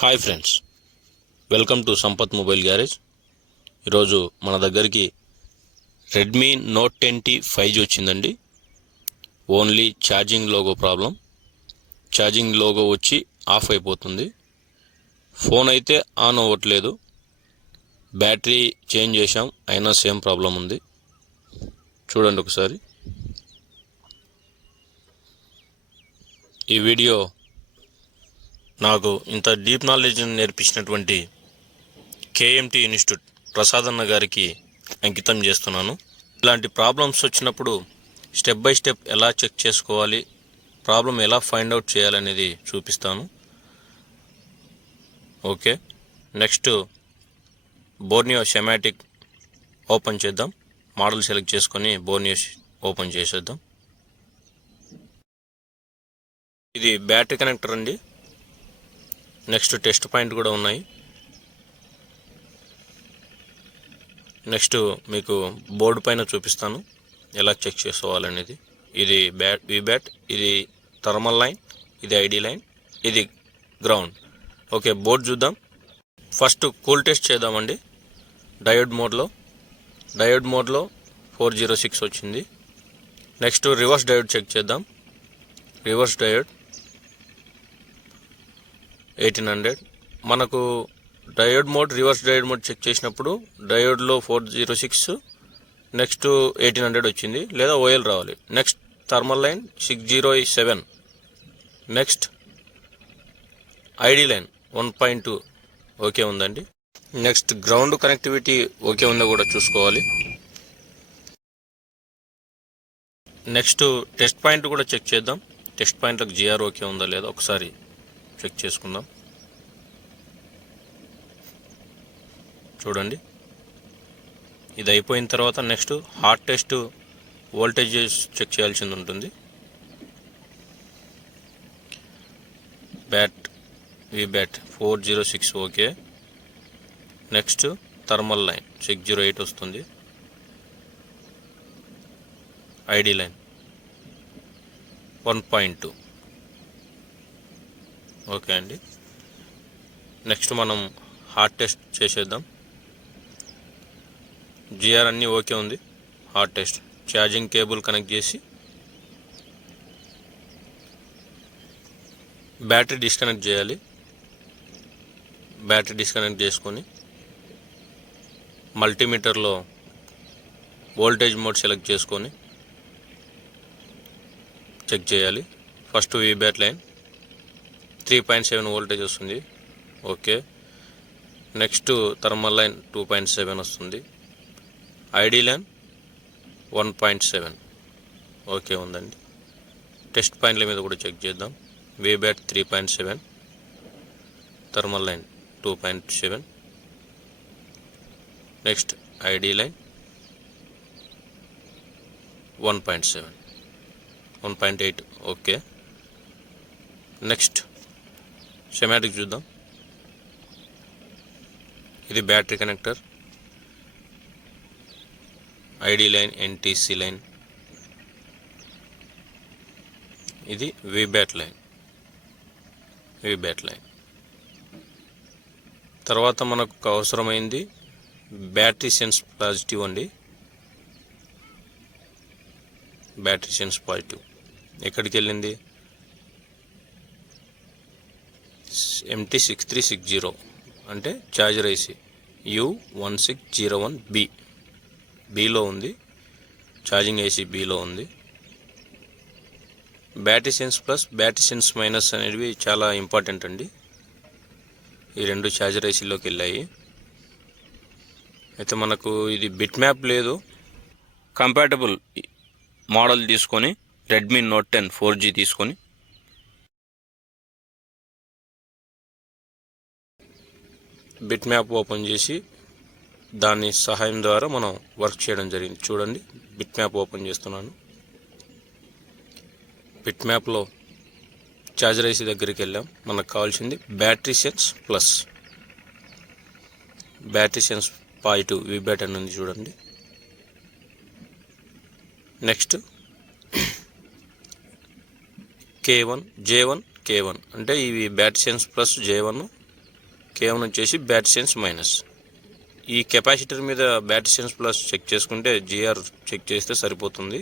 Hi friends, welcome to Sampath mobile garage. ఈరోజు మన దగ్గరికి రెడ్మీ నోట్ 10T 5G వచ్చిందండి. Only charging logo problem. Charging logo వచ్చి of అయిపోతుంది. ఫోన్ అయితే ఆన్ అవ్వట్లేదు. బ్యాటరీ చేంజ్ చేశాం, అయినా సేమ్ ప్రాబ్లం ఉంది. చూడండి ఒకసారి. ఈ వీడియో నాకు ఇంత డీప్ నాలెడ్జ్ నేర్పించినటువంటి కేఎంటీ ఇన్స్టిట్యూట్ ప్రసాద్ అన్న గారికి అంకితం చేస్తున్నాను. ఇలాంటి ప్రాబ్లమ్స్ వచ్చినప్పుడు స్టెప్ బై స్టెప్ ఎలా చెక్ చేసుకోవాలి, ప్రాబ్లం ఎలా ఫైండ్ అవుట్ చేయాలనేది చూపిస్తాను. Okay, next Borneo schematic open చేద్దాం. మోడల్ సెలెక్ట్ చేసుకొని బోర్నియో ఓపెన్ చేసేద్దాం. ఇది బ్యాటరీ కనెక్టర్ అండి. నెక్స్ట్ టెస్ట్ పాయింట్ కూడా ఉన్నాయి. నెక్స్ట్ మీకు బోర్డు పైన చూపిస్తాను ఎలా చెక్ చేసుకోవాలనేది. ఇది వీబ్యాట్, ఇది థర్మల్ లైన్, ఇది ఐడి లైన్, ఇది గ్రౌండ్. ఓకే, బోర్డు చూద్దాం. ఫస్ట్ కూల్ టెస్ట్ చేద్దామండి. డయోడ్ మోడ్లో 406 వచ్చింది. నెక్స్ట్ రివర్స్ డయోడ్ చెక్ చేద్దాం. Reverse diode 1800. మనకు diode mode, reverse diode mode check చేసినప్పుడు డయోడ్లో 406, నెక్స్ట్ 1800 వచ్చింది, లేదా ఓఎల్ రావాలి. Next thermal line 607. Next ID line 1.2 okay ఉందండి. నెక్స్ట్ గ్రౌండ్ కనెక్టివిటీ ఓకే ఉందో కూడా చూసుకోవాలి. నెక్స్ట్ టెస్ట్ పాయింట్ కూడా చెక్ చేద్దాం. టెస్ట్ పాయింట్లకు జిఆర్ ఓకే ఉందా లేదా ఒకసారి చెక్ చేసుకుందాం. చూడండి, ఇది అయిపోయిన తర్వాత next hot test voltage check చేయాల్సింది ఉంటుంది. V bat 406 okay. Next thermal line 608 వస్తుంది. ఐడి లైన్ 1.2 ఓకే అండి. నెక్స్ట్ మనం హాట్ టెస్ట్ చేసేద్దాం. జిఆర్ అన్నీ ఓకే ఉంది. Hot test charging cable connect చేసి బ్యాటరీ డిస్కనెక్ట్ చేయాలి. బ్యాటరీ డిస్కనెక్ట్ చేసుకొని మల్టీమీటర్లో వోల్టేజ్ మోడ్ సెలెక్ట్ చేసుకొని చెక్ చేయాలి. ఫస్ట్ వీబ్యాట్ లైన్ 3.7 వోల్టేజ్ వస్తుంది. ఓకే. నెక్స్ట్ థర్మల్ లైన్ 2.7 వస్తుంది. ఐడి లైన్ 1.7 ఓకే ఉందండి. టెస్ట్ పాయింట్ల మీద కూడా చెక్ చేద్దాం. V bat 3.7, thermal line 2.7, next ID line 1.7, 1.8 okay. Next schematic చూద్దాం. ఇది battery connector, ID line, NTC line, ఇది వీబ్యాట్ లైన్. తర్వాత మనకు అవసరమైంది బ్యాటరీ సెన్స్ పాజిటివ్ అండి. బ్యాటరీ సెన్స్ పాజిటివ్ ఎక్కడికి వెళ్ళింది? MT6360 అంటే ఛార్జర్ ఐసి U1601B బిలో ఉంది. ఛార్జింగ్ ఐసి బిలో ఉంది. Battery sense plus, battery sense minus అనేవి చాలా ఇంపార్టెంట్ అండి. ఈ రెండు ఛార్జర్ ఐసీలోకి వెళ్ళాయి. అయితే మనకు ఇది బిట్ మ్యాప్ లేదు. కంపాటబుల్ మోడల్ తీసుకొని రెడ్మీ నోట్ 10 4G తీసుకొని బిట్ మ్యాప్ ఓపెన్ చేసి దాని సహాయం ద్వారా మనం వర్క్ చేయడం జరిగింది. చూడండి, బిట్ మ్యాప్ ఓపెన్ చేస్తున్నాను. బిట్ మ్యాప్లో ఛార్జర్ ఐసీ దగ్గరికి వెళ్ళాం. మనకు కావాల్సింది battery sense plus, battery sense positive V bat అని ఉంది చూడండి. నెక్స్ట్ K1 J1 K1 అంటే ఇవి battery sense plus J1, K1 వచ్చేసి బ్యాటరీ సెన్స్ మైనస్. ఈ కెపాసిటర్ మీద బ్యాటరీ సెన్స్ ప్లస్ చెక్ చేసుకుంటే జిఆర్ చెక్ చేస్తే సరిపోతుంది.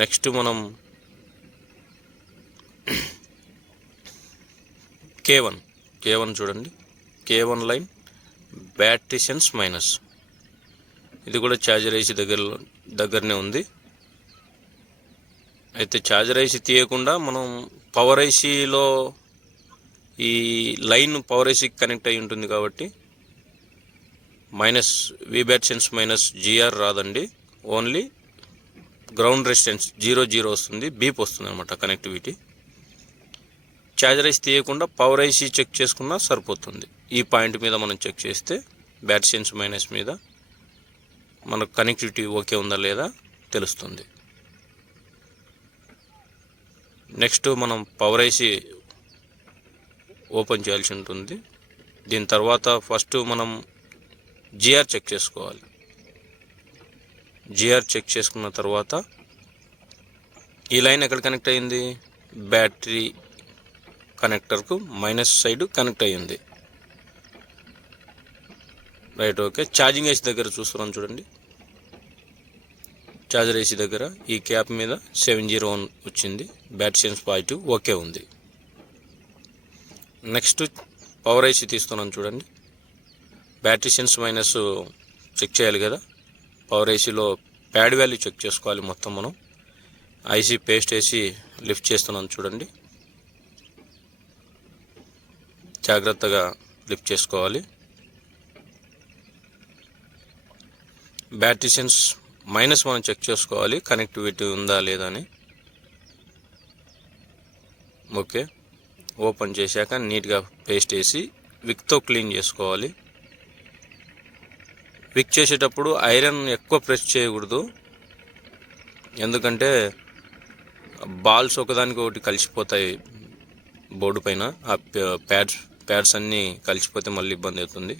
నెక్స్ట్ మనం K1 చూడండి. K1 line battery sense minus. ఇది కూడా ఛార్జర్ ఐసి దగ్గరనే ఉంది. అయితే ఛార్జర్ ఐసి తీయకుండా మనం పవర్ ఐసిలో ఈ లైన్ పవర్ ఐసికి కనెక్ట్ అయి ఉంటుంది కాబట్టి మైనస్ వీబ్యాట్ సెన్స్ మైనస్ జిఆర్ రాదండి. ఓన్లీ గ్రౌండ్ రెసిస్టెన్స్ 0 వస్తుంది, బీప్ వస్తుంది అనమాట కనెక్టివిటీ. ఛార్జర్ ఐసి తీయకుండా పవర్ ఐసి చెక్ చేసుకున్నా సరిపోతుంది. ఈ పాయింట్ మీద మనం చెక్ చేస్తే బ్యాటరీ సెన్స్ మైనస్ మీద మనకు కనెక్టివిటీ ఓకే ఉందా లేదా తెలుస్తుంది. నెక్స్ట్ మనం పవర్ ఐసి ఓపెన్ చేయాల్సి ఉంటుంది. దీని తర్వాత ఫస్ట్ మనం జిఆర్ చెక్ చేసుకోవాలి. జిఆర్ చెక్ చేసుకున్న తర్వాత ఈ లైన్ ఎక్కడ కనెక్ట్ అయ్యింది? బ్యాటరీ కనెక్టర్కు మైనస్ సైడ్ కనెక్ట్ అయ్యింది. Right, okay. ఛార్జింగ్ ఐసి దగ్గర చూస్తున్నాం చూడండి. ఛార్జర్ ఐసి దగ్గర ఈ క్యాప్ మీద 701 వచ్చింది. బ్యాటరీ సెన్స్ పాజిటివ్ ఓకే ఉంది. నెక్స్ట్ పవర్ ఐసి తీస్తున్నాం చూడండి. బ్యాటరీ సెన్స్ మైనస్ చెక్ చేయాలి కదా. పవర్ ఐసిలో ప్యాడ్ వాల్యూ చెక్ చేసుకోవాలి. మొత్తం మనం ఐసి పేస్ట్ వేసి లిఫ్ట్ చేస్తున్నాం చూడండి. జాగ్రత్తగా లిఫ్ట్ చేసుకోవాలి. బ్యాటరీ సెన్స్ మైనస్ మనం చెక్ చేసుకోవాలి కనెక్టివిటీ ఉందా లేదా అని. ఓకే, ఓపెన్ చేశాక నీట్గా పేస్ట్ వేసి విక్తో క్లీన్ చేసుకోవాలి. విక్ చేసేటప్పుడు ఐరన్ ఎక్కువ ప్రెస్ చేయకూడదు, ఎందుకంటే బాల్స్ ఒకదానికి ఒకటి కలిసిపోతాయి బోర్డు పైన. ఆ ప్యాడ్స్ అన్నీ కలిసిపోతే మళ్ళీ ఇబ్బంది అవుతుంది.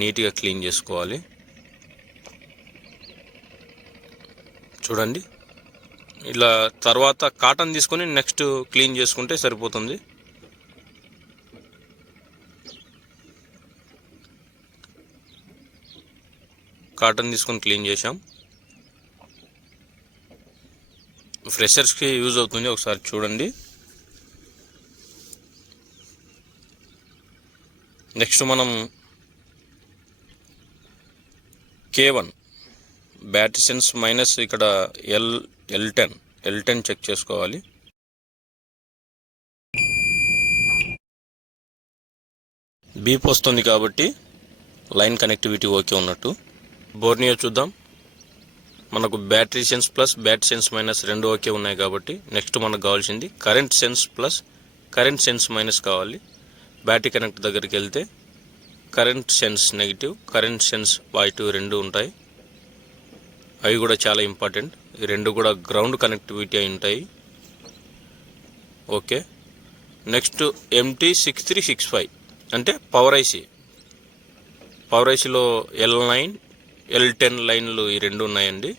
నీట్గా క్లీన్ చేసుకోవాలి. చూడండి, ఇలా తర్వాత కాటన్ తీసుకొని నెక్స్ట్ క్లీన్ చేసుకుంటే సరిపోతుంది. కాటన్ తీసుకొని క్లీన్ చేసాం. ఫ్రెషర్స్కి యూజ్ అవుతుంది, ఒకసారి చూడండి. నెక్స్ట్ మనం K1 బ్యాటరీ సెన్స్ మైనస్ ఇక్కడ L10 చెక్ చేసుకోవాలి. బీప్ వస్తుంది కాబట్టి లైన్ కనెక్టివిటీ ఓకే ఉన్నట్టు. బోర్నియో చూద్దాం. మనకు battery sense plus battery sense minus రెండు ఓకే ఉన్నాయి కాబట్టి నెక్స్ట్ మనకు కావాల్సింది current sense plus current sense minus కావాలి. బ్యాటరీ కనెక్ట్ దగ్గరికి వెళ్తే current sense negative, current sense positive రెండు ఉంటాయి. అవి కూడా చాలా ఇంపార్టెంట్. ఈ రెండు కూడా గ్రౌండ్ కనెక్టివిటీ అయి ఉంటాయి. ఓకే, నెక్స్ట్ MT6365 అంటే power IC. Power ఐసిలో L9 L10 లైన్లు ఈ రెండు ఉన్నాయండి.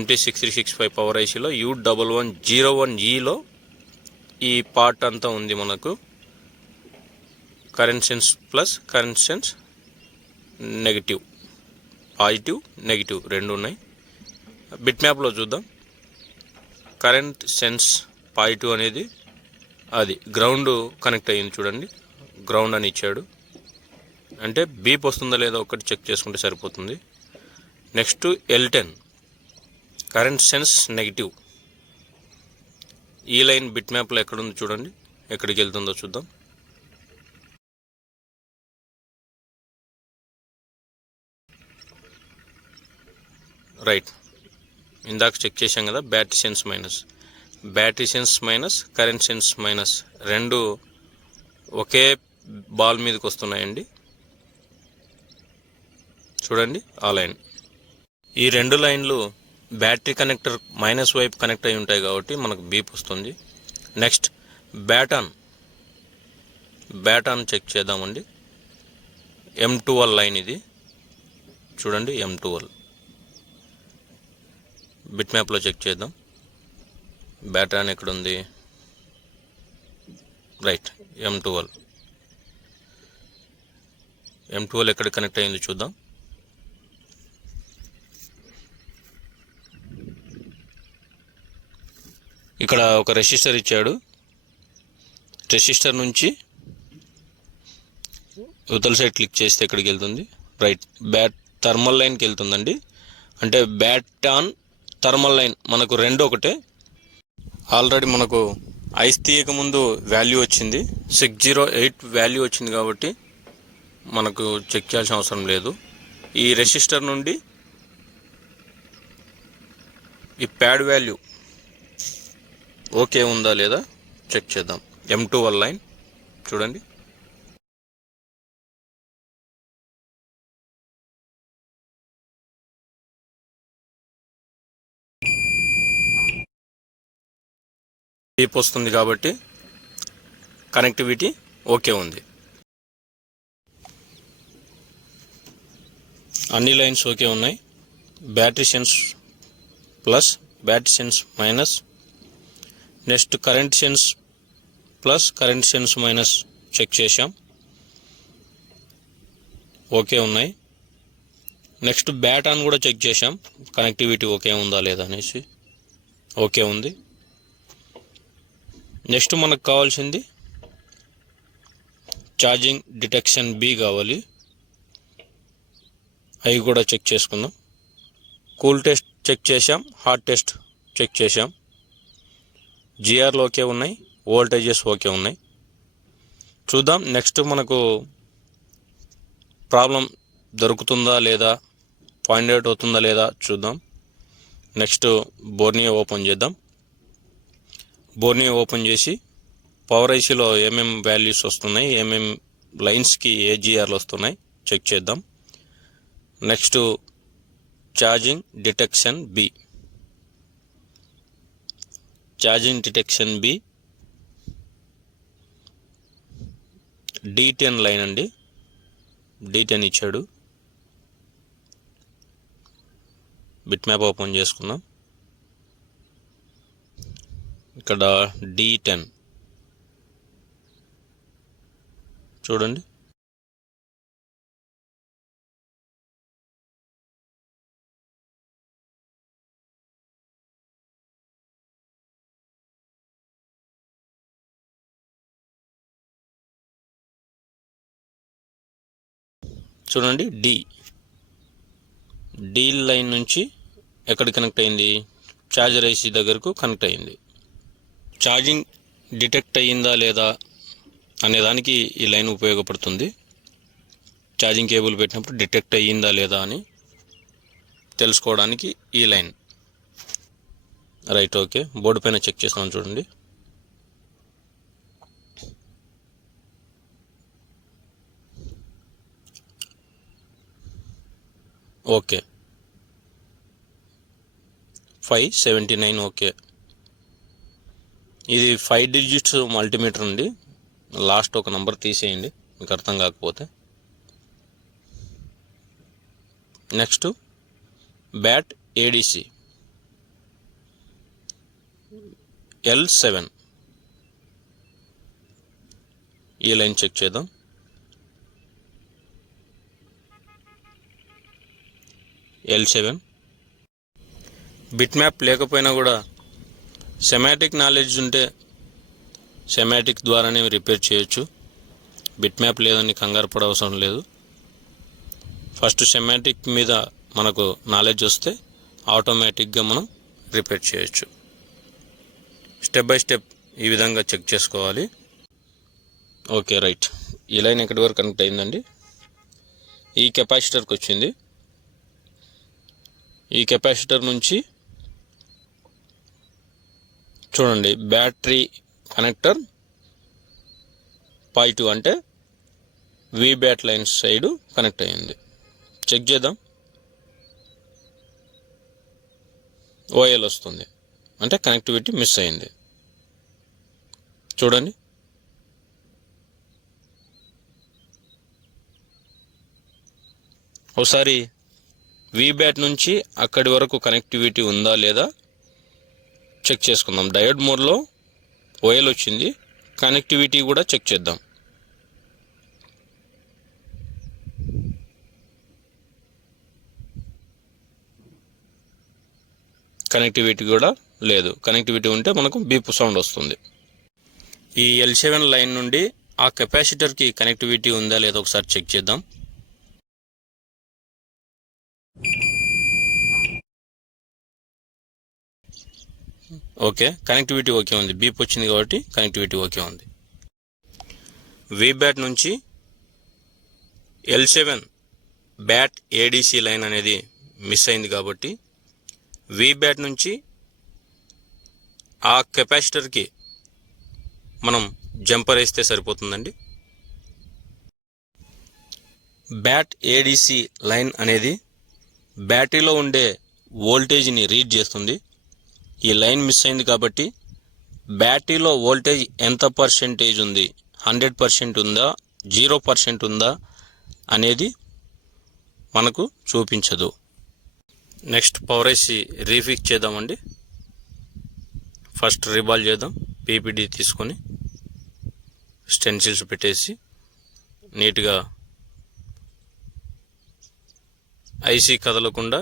MT6365 పవర్ ఐసిలో U1101Eలో ఈ పార్ట్ అంతా ఉంది మనకు. Current sense plus current sense negative, positive negative రెండు ఉన్నాయి. బిట్ మ్యాప్లో చూద్దాం. కరెంట్ సెన్స్ పాజిటివ్ అనేది అది గ్రౌండ్ కనెక్ట్ అయ్యింది చూడండి. గ్రౌండ్ అని ఇచ్చాడు అంటే బీప్ వస్తుందా లేదా ఒకటి చెక్ చేసుకుంటే సరిపోతుంది. Next L10 current sense negative. ఈ లైన్ బిట్ మ్యాప్లో ఎక్కడుంది చూడండి, ఎక్కడికి వెళ్తుందో చూద్దాం. రైట్, ఇందాక చెక్ చేసాం కదా. Battery sense minus current sense minus రెండు ఒకే బాల్ మీదకి వస్తున్నాయండి. చూడండి ఆ లైన్. ఈ రెండు లైన్లు బ్యాటరీ కనెక్టర్ మైనస్ వైపు కనెక్ట్ అయి ఉంటాయి కాబట్టి మనకు బీప్ వస్తుంది. నెక్స్ట్ బ్యాటాన్ చెక్ చేద్దామండి. M12 లైన్ ఇది చూడండి. M12 బిట్ మ్యాప్లో చెక్ చేద్దాం. బ్యాటాన్ ఎక్కడుంది? రైట్. M12 ఎక్కడ కనెక్ట్ అయింది చూద్దాం. ఇక్కడ ఒక రెసిస్టర్ ఇచ్చాడు. రెసిస్టర్ నుంచి యువతల సైడ్ క్లిక్ చేస్తే ఎక్కడికి వెళ్తుంది? రైట్, బ్యాట్ థర్మల్ లైన్కి వెళ్తుందండి. అంటే బ్యాట్ ఆన్ థర్మల్ లైన్ మనకు రెండు ఒకటే. ఆల్రెడీ మనకు ఐస్ తీయక ముందు వాల్యూ వచ్చింది, 608 వాల్యూ వచ్చింది కాబట్టి మనకు చెక్ చేయాల్సిన అవసరం లేదు. ఈ రెసిస్టర్ నుండి ఈ ప్యాడ్ వాల్యూ ఓకే ఉందా లేదా చెక్ చేద్దాం. M12 లైన్ చూడండి. డీప్ వస్తుంది కాబట్టి కనెక్టివిటీ ఓకే ఉంది. అన్ని లైన్స్ ఓకే ఉన్నాయి. Battery sense plus, battery sense minus, next current sense plus, current sense minus check చేసాం, ఓకే ఉన్నాయి. నెక్స్ట్ బ్యాట్ ఆన్ కూడా చెక్ చేసాం, కనెక్టివిటీ ఓకే ఉందా లేదా అనేసి. ఓకే ఉంది. నెక్స్ట్ మనకు కావాల్సింది ఛార్జింగ్ డిటెక్షన్ బి కావాలి, అవి కూడా చెక్ చేసుకుందాం. కూల్ టెస్ట్ చెక్ చేసాం, హాట్ టెస్ట్ చెక్ చేసాం. జిఆర్లు ఓకే ఉన్నాయి, వోల్టేజెస్ ఓకే ఉన్నాయి. చూద్దాం నెక్స్ట్ మనకు ప్రాబ్లం దొరుకుతుందా లేదా, పాయింట్ అవుట్ అవుతుందా లేదా చూద్దాం. నెక్స్ట్ బోర్నియో ఓపెన్ చేద్దాం. బోర్నియో ఓపెన్ చేసి పవర్ ఐసీలో ఏమేం వాల్యూస్ వస్తున్నాయి, ఏమేం లైన్స్కి ఏ జిఆర్లు వస్తున్నాయి చెక్ చేద్దాం. Next charging detection B, charging detection B D10 line అండి, D10 ఇచ్చాడు. బిట్ మ్యాప్ ఓపెన్ చేసుకుందాం. ఇక్కడ D10 చూడండి. చూడండి డి లైన్ నుంచి ఎక్కడ కనెక్ట్ అయింది? ఛార్జర్ ఐసీ దగ్గరకు కనెక్ట్ అయింది. ఛార్జింగ్ డిటెక్ట్ అయ్యిందా లేదా అనేదానికి ఈ లైన్ ఉపయోగపడుతుంది. ఛార్జింగ్ కేబుల్ పెట్టినప్పుడు డిటెక్ట్ అయ్యిందా లేదా అని తెలుసుకోవడానికి ఈ లైన్. Right, okay. బోర్డు పైన చెక్ చేస్తున్నాను చూడండి. Okay, 579 okay. ఇది 5 డిజిట్స్ మల్టీమీటర్ అండి. లాస్ట్ ఒక నంబర్ తీసేయండి మీకు అర్థం కాకపోతే. నెక్స్ట్ బ్యాట్ ఏడిసి L7, ఈ లైన్ చెక్ చేద్దాం. L7 బిట్ మ్యాప్ లేకపోయినా కూడా సెమాటిక్ నాలెడ్జ్ ఉంటే సెమాటిక్ ద్వారానే రిపేర్ చేయొచ్చు. బిట్ మ్యాప్ లేదని కంగారు పడే అవసరం లేదు. ఫస్ట్ సెమాటిక్ మీద మనకు నాలెడ్జ్ వస్తే ఆటోమేటిక్గా మనం రిపేర్ చేయొచ్చు. స్టెప్ బై స్టెప్ ఈ విధంగా చెక్ చేసుకోవాలి. Okay, right. ఈ లైన్ ఎక్కడి వరకు కనెక్ట్ అయిందండి? ఈ కెపాసిటర్కి వచ్చింది. ఈ కెపాసిటర్ నుంచి చూడండి బ్యాటరీ కనెక్టర్ పాజిటివ్ అంటే వి బ్యాట్ లైన్ సైడ్ కనెక్ట్ అయ్యింది. చెక్ చేద్దాం. ఓఎల్ వస్తుంది అంటే కనెక్టివిటీ మిస్ అయింది. చూడండి, ఒకసారి వి బ్యాట్ నుంచి అక్కడి వరకు కనెక్టివిటీ ఉందా లేదా చెక్ చేసుకుందాం. డయోడ్ మోడ్లో ఓఎల్ వచ్చింది, కనెక్టివిటీ కూడా చెక్ చేద్దాం. కనెక్టివిటీ కూడా లేదు. కనెక్టివిటీ ఉంటే మనకు బీప్ సౌండ్ వస్తుంది. ఈ L7 లైన్ నుండి ఆ కెపాసిటర్కి కనెక్టివిటీ ఉందా లేదా ఒకసారి చెక్ చేద్దాం. ఓకే, కనెక్టివిటీ ఓకే ఉంది. బీప్ వచ్చింది కాబట్టి కనెక్టివిటీ ఓకే ఉంది. వీబ్యాట్ నుంచి L7 బ్యాట్ ADC లైన్ అనేది మిస్ అయింది కాబట్టి వీబ్యాట్ నుంచి ఆ కెపాసిటర్కి మనం జంపర్ వేస్తే సరిపోతుందండి. బ్యాట్ ADC లైన్ అనేది బ్యాటరీలో ఉండే వోల్టేజ్ని రీడ్ చేస్తుంది. ఈ లైన్ మిస్ అయింది కాబట్టి బ్యాటరీలో వోల్టేజ్ ఎంత పర్సెంటేజ్ ఉంది, 100% ఉందా, 0% ఉందా అనేది మనకు చూపించదు. నెక్స్ట్ పవర్ ఐసి రీఫిక్స్ చేద్దామండి. ఫస్ట్ రీబాల్ చేద్దాం. PPD తీసుకొని స్టెన్సిల్స్ పెట్టేసి నీట్గా ఐసీ కదలకుండా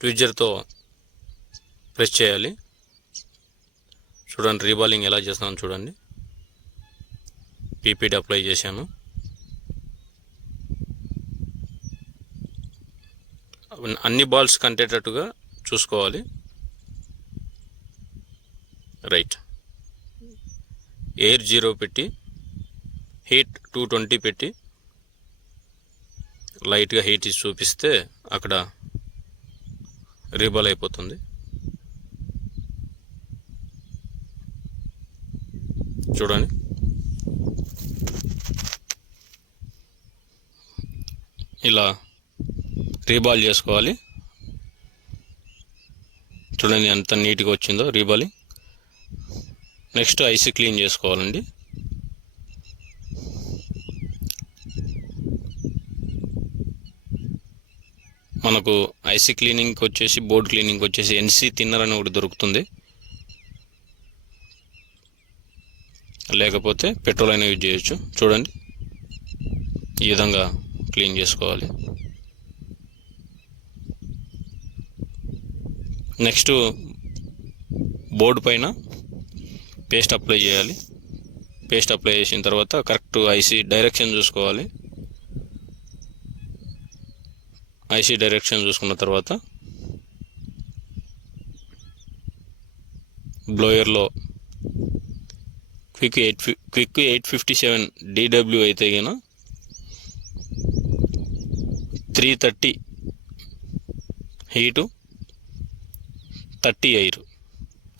ట్విజర్తో ప్రెస్ చేయాలి. చూడండి రీబాలింగ్ ఎలా చేస్తున్నాను చూడండి. PPD అప్లై చేశాను. అన్ని బాల్స్ కంటేటట్టుగా చూసుకోవాలి. రైట్. ఎయిర్ 0 పెట్టి హీట్ 220 పెట్టి లైట్గా హీట్ ఇచ్చి చూపిస్తే అక్కడ రీబాల్ అయిపోతుంది. చూడండి ఇలా రీబాల్ చేసుకోవాలి. చూడండి ఎంత నీట్గా వచ్చిందో రీబాలింగ్. నెక్స్ట్ ఐసీ క్లీన్ చేసుకోవాలండి. మనకు ఐసీ క్లీనింగ్కి వచ్చేసి, బోర్డ్ క్లీనింగ్కి వచ్చేసి NC థిన్నర్ అని ఒకటి దొరుకుతుంది. లేకపోతే పెట్రోల్ అయినా యూజ్ చేయొచ్చు. చూడండి ఈ విధంగా క్లీన్ చేసుకోవాలి. నెక్స్ట్ బోర్డు పైన పేస్ట్ అప్లై చేయాలి. పేస్ట్ అప్లై చేసిన తర్వాత కరెక్ట్ ఐసీ డైరెక్షన్ చూసుకోవాలి. ఐసీ డైరెక్షన్ చూసుకున్న తర్వాత బ్లోయర్లో క్విక్ 857 DW అయితే గిన 330 హీటు 30 ఎయిర్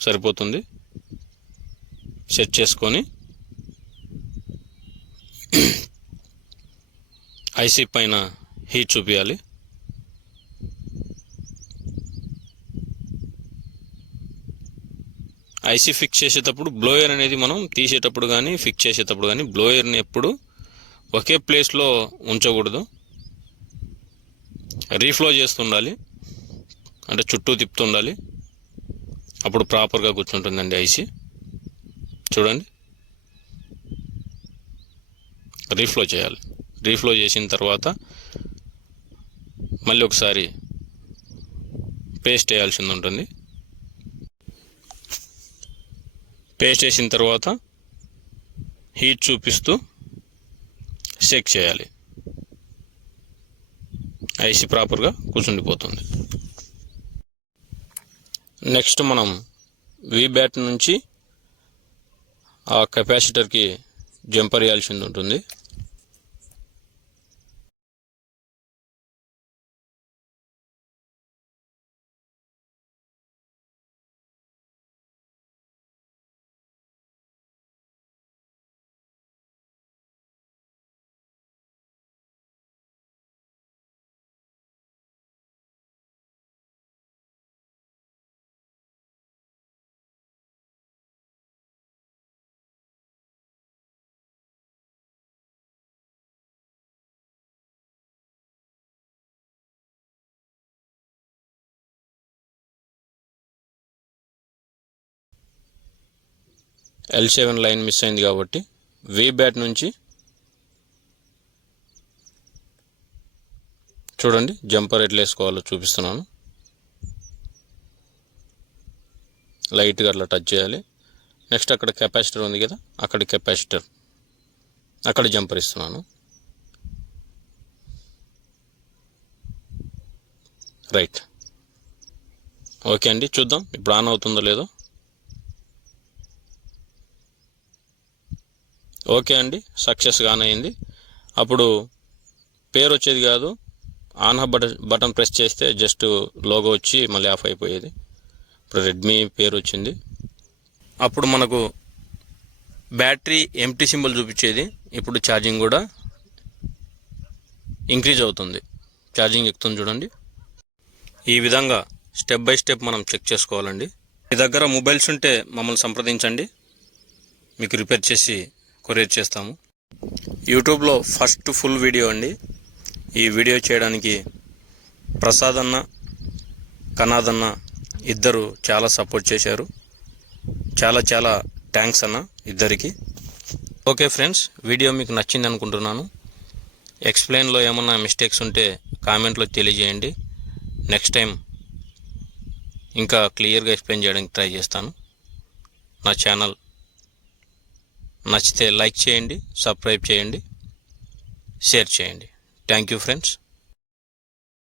సరిపోతుంది. సెట్ చేసుకొని ఐసీ పైన హీట్ చూపించాలి. ఐసీ ఫిక్స్ చేసేటప్పుడు బ్లోయర్ అనేది మనం తీసేటప్పుడు కానీ ఫిక్స్ చేసేటప్పుడు కానీ బ్లోయర్ని ఎప్పుడు ఒకే ప్లేస్లో ఉంచకూడదు. రీఫ్లో చేస్తుండాలి, అంటే చుట్టూ తిప్పుతుండాలి. అప్పుడు ప్రాపర్గా కూర్చుంటుందండి ఐసీ. చూడండి రీఫ్లో చేయాలి. రీఫ్లో చేసిన తర్వాత మళ్ళీ ఒకసారి పేస్ట్ వేయాల్సింది ఉంటుంది. పేస్ట్ వేసిన తర్వాత హీట్ చూపిస్తూ చెక్ చేయాలి. ఐసీ ప్రాపర్గా కూర్చుండిపోతుంది. నెక్స్ట్ మనం వీబ్యాట్ నుంచి ఆ కెపాసిటర్కి జంపర్ వేయాల్సింది ఉంటుంది. L7 లైన్ మిస్ అయింది కాబట్టి వి బ్యాట్ నుంచి చూడండి జంపర్ ఎట్లా వేసుకోవాలో చూపిస్తున్నాను. లైట్గా అట్లా టచ్ చేయాలి. నెక్స్ట్ అక్కడ కెపాసిటర్ ఉంది కదా, అక్కడ కెపాసిటర్ అక్కడ జంపర్ ఇస్తున్నాను. రైట్, ఓకే అండి. చూద్దాం ఇప్పుడు ఆన్ అవుతుందో లేదో. ఓకే అండి, సక్సెస్గా ఆన్ అయింది. అప్పుడు పేరు వచ్చేది కాదు, ఆన్ బటన్ ప్రెస్ చేస్తే జస్ట్ లోగో వచ్చి మళ్ళీ ఆఫ్ అయిపోయేది. ఇప్పుడు రెడ్మీ పేరు వచ్చింది. అప్పుడు మనకు బ్యాటరీ ఎంటీ సింబల్ చూపించేది. ఇప్పుడు ఛార్జింగ్ కూడా ఇంక్రీజ్ అవుతుంది, ఛార్జింగ్ ఎక్కుతుంది చూడండి. ఈ విధంగా స్టెప్ బై స్టెప్ మనం చెక్ చేసుకోవాలండి. మీ దగ్గర మొబైల్స్ ఉంటే మమ్మల్ని సంప్రదించండి, మీకు రిపేర్ చేసి కొరియర్ చేస్తాము. యూట్యూబ్లో ఫస్ట్ ఫుల్ వీడియో అండి. ఈ వీడియో చేయడానికి ప్రసాద్ అన్న, కనాద్ అన్న ఇద్దరు చాలా సపోర్ట్ చేశారు. చాలా చాలా థ్యాంక్స్ అన్న ఇద్దరికి. ఓకే ఫ్రెండ్స్, వీడియో మీకు నచ్చింది అనుకుంటున్నాను. ఎక్స్ప్లెయిన్లో ఏమన్నా మిస్టేక్స్ ఉంటే కామెంట్లో తెలియజేయండి. నెక్స్ట్ టైం ఇంకా క్లియర్గా ఎక్స్ప్లెయిన్ చేయడానికి ట్రై చేస్తాను. నా ఛానల్ నచ్చితే లైక్ చేయండి, సబ్స్క్రైబ్ చేయండి, షేర్ చేయండి. Thank you friends.